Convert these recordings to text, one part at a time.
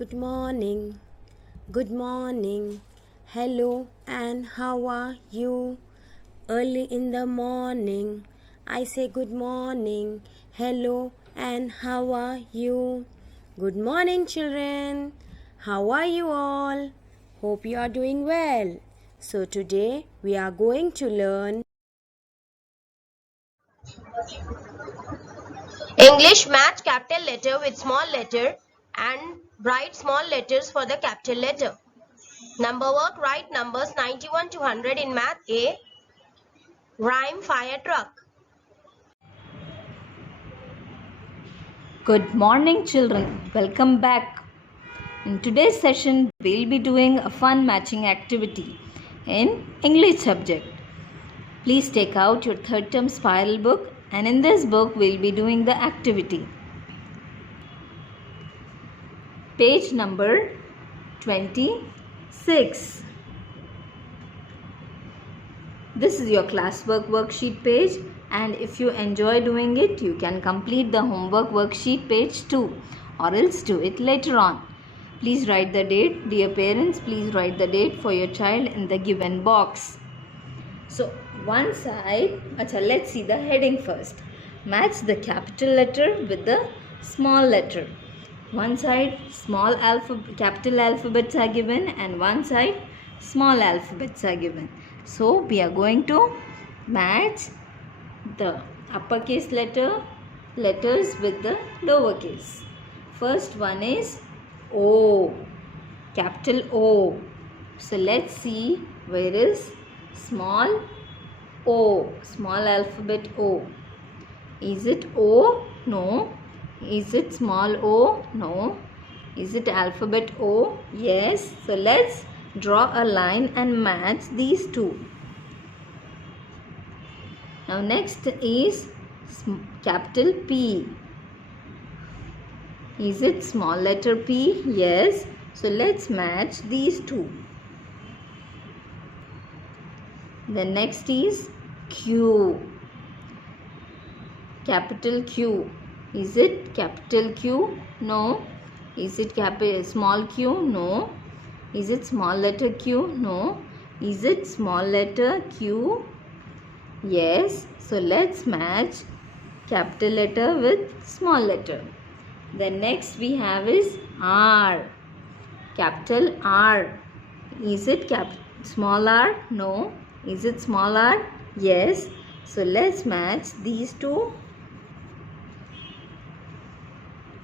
Good morning. Good morning. Hello and how are you? Early in the morning, I say good morning. Hello and how are you? Good morning, children. How are you all? Hope you are doing well. So, today we are going to learn English match capital letter with small letter and write small letters for the capital letter. Number work, write numbers 91 to 100 in math A. Rhyme fire truck. Good morning, children. Welcome back. In today's session, we'll be doing a fun matching activity in English subject. Please take out your third term spiral book, and in this book, we'll be doing the activity. Page number 26. This is your classwork worksheet page, and if you enjoy doing it, you can complete the homework worksheet page too, or else do it later on. Please write the date. Dear parents, please write the date for your child in the given box. So, one side, let's see the heading first. Match the capital letter with the small letter. One side, capital alphabets are given, and one side, small alphabets are given. So, we are going to match the uppercase letters with the lowercase. First one is O, capital O. So let's see where is small O, small alphabet O. Is it O? No. Is it small O? No. Is it alphabet O? Yes. So let's draw a line and match these two. Now next is capital P. Is it small letter P? Yes. So let's match these two. The next is Q. Capital Q. Is it capital Q? No. Is it small q? No. Is it small letter Q? No. Is it small letter Q? Yes. So let's match capital letter with small letter. The next we have is R. Capital R. Is it small r? No. Is it small r? Yes. So let's match these two.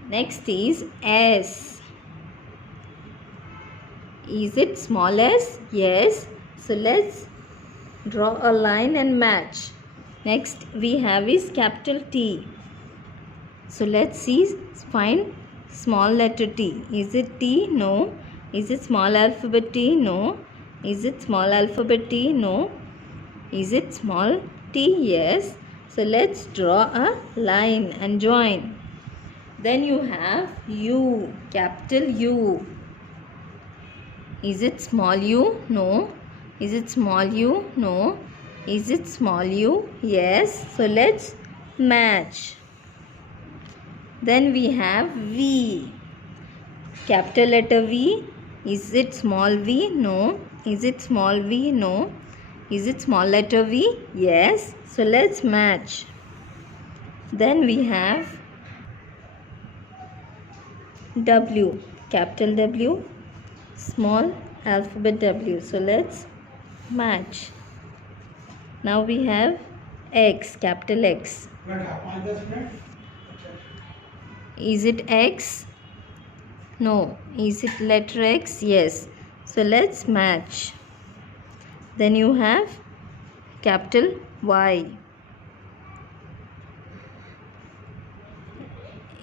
Next is S. Is it small s? Yes. So let's draw a line and match. Next we have is capital T. So let's find small letter T. Is it T? No. Is it small alphabet T? No. Is it small alphabet T? No. Is it small t? Yes. So let's draw a line and join. Then you have U, capital U. Is it small u? No. Is it small u? No. Is it small u? Yes. So let's match. Then we have V. Capital letter V. Is it small v? No. Is it small v? No. Is it small letter V? Yes. So let's match. Then we have W. Capital W. Small alphabet W. So let's match. Now we have X. Capital X. Is it X? No. Is it letter X? Yes. So let's match. Then you have capital Y.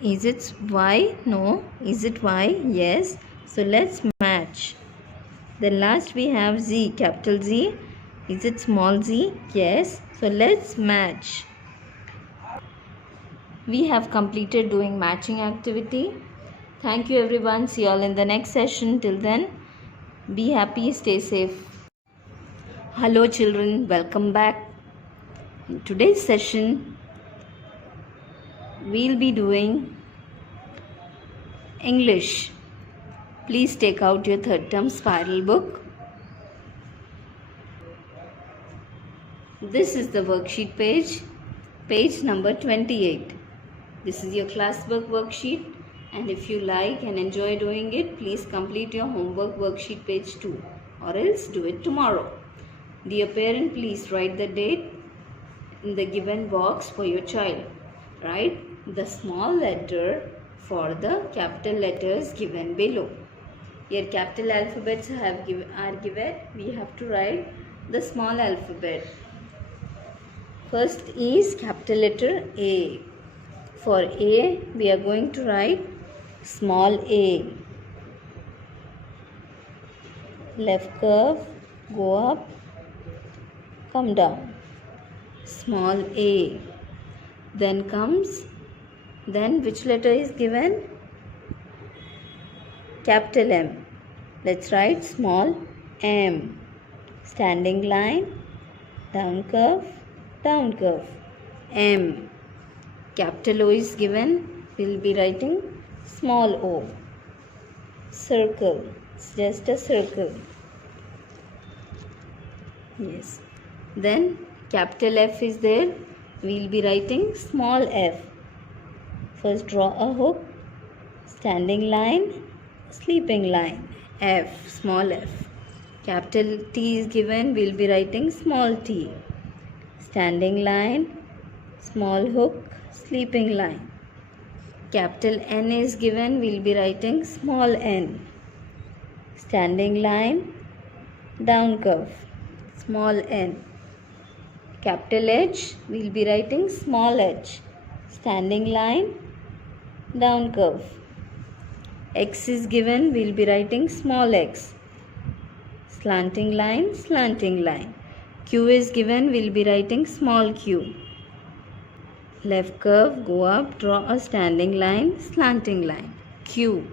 Is it Y? No. Is it Y? Yes. So let's match. Then last we have Z. Capital Z. Is it small z? Yes. So let's match. We have completed doing matching activity. Thank you everyone. See you all in the next session. Till then, be happy, stay safe. Hello children, welcome back. In today's session, we'll be doing English. Please take out your third term spiral book. This is the worksheet page, page number 28. This is your classwork worksheet, and if you like and enjoy doing it, please complete your homework worksheet page 2, or else do it tomorrow. Dear parent, please write the date in the given box for your child. Write the small letter for the capital letters given below. Here capital alphabets are given. We have to write the small alphabet. First is capital letter A. For A, we are going to write small a. Left curve, go up, come down. Small a. Then which letter is given? Capital M. Let's write small m. Standing line, down curve, M. Capital O is given, we'll be writing small o. Circle, it's just a circle. Yes. Then capital F is there, we'll be writing small f. First draw a hook, standing line, sleeping line, F, small f. Capital T is given, we'll be writing small t. Standing line, small hook, sleeping line. Capital N is given, we'll be writing small n. Standing line, down curve, small n. Capital H, we'll be writing small h. Standing line, down curve. X is given, we'll be writing small x. Slanting line, Q is given, we'll be writing small q. Left curve, go up, draw a standing line, slanting line, Q.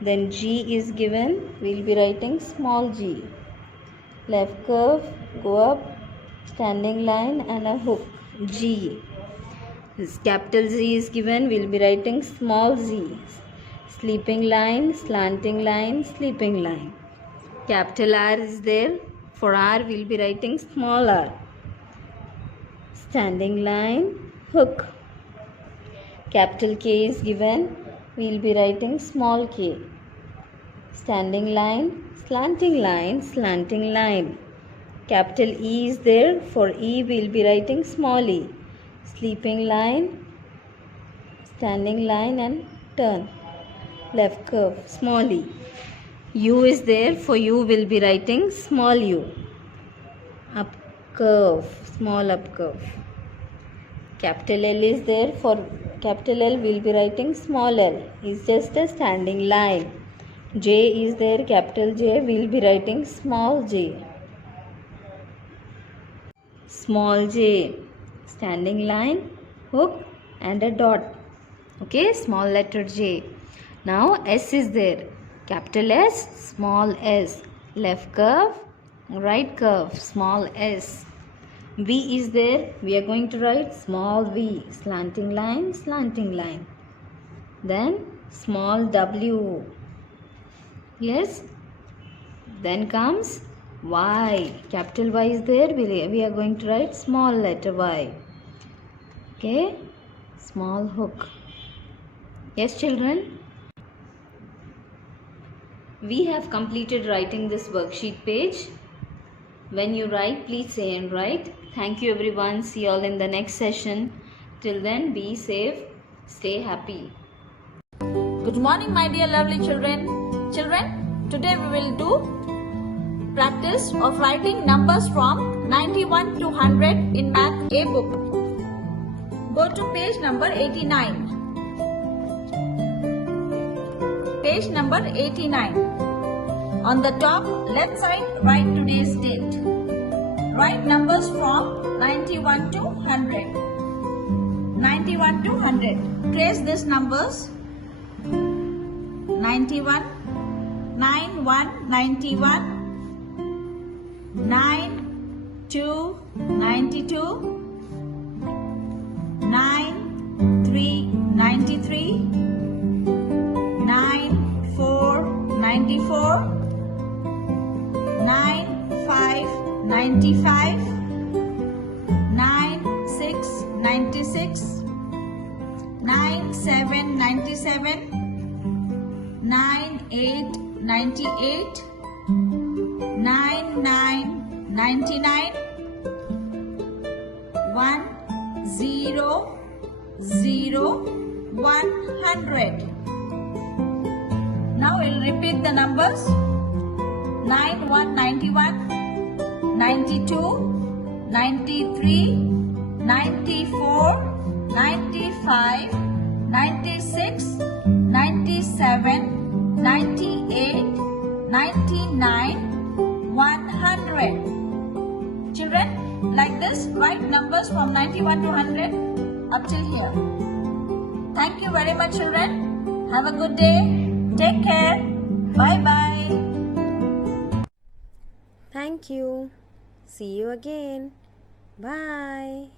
Then G is given, we'll be writing small g. Left curve, go up, standing line and a hook, G. This capital Z is given, we'll be writing small z. Sleeping line, slanting line, sleeping line. Capital R is there, for R we'll be writing small r. Standing line, hook. Capital K is given, we'll be writing small k. Standing line, slanting line. Capital E is there, for E we'll be writing small e. Sleeping line, standing line and turn. Left curve, small e. U is there, for U we'll be writing small u. Up curve, small up curve. Capital L is there, for capital L we'll be writing small l. It's just a standing line. J is there, capital J, we'll be writing small j. Small j, standing line, hook and a dot. Okay, small letter J. Now S is there, capital S, small s. Left curve, right curve, small s. V is there, we are going to write small v, slanting line. Then small w. Yes. Then comes Y. Capital Y is there, we are going to write small letter y. Okay. Small hook. Yes, children. We have completed writing this worksheet page. When you write, please say and write. Thank you everyone. See you all in the next session. Till then, be safe. Stay happy. Good morning, my dear lovely children. Children, today we will do practice of writing numbers from 91 to 100 in Math A book. Go to page number 89. Page number 89. On the top left side, write today's date. Write numbers from 91 to 100. 91 to 100. Trace these numbers. 91, 91, 91, 9, 2, 92, 9, 3, 93, 9, 4, 94, 95, 95, 96, 96, 97, 97, 98, 98, 99, 99, 100, 100. Now we'll repeat the numbers. 91, 91, 92, 93, 94, 95, 96, 97, 98, 99, 100. Children, like this, write numbers from 91 to 100 up till here. Thank you very much, children. Have a good day. Take care. Bye-bye. Thank you. See you again. Bye.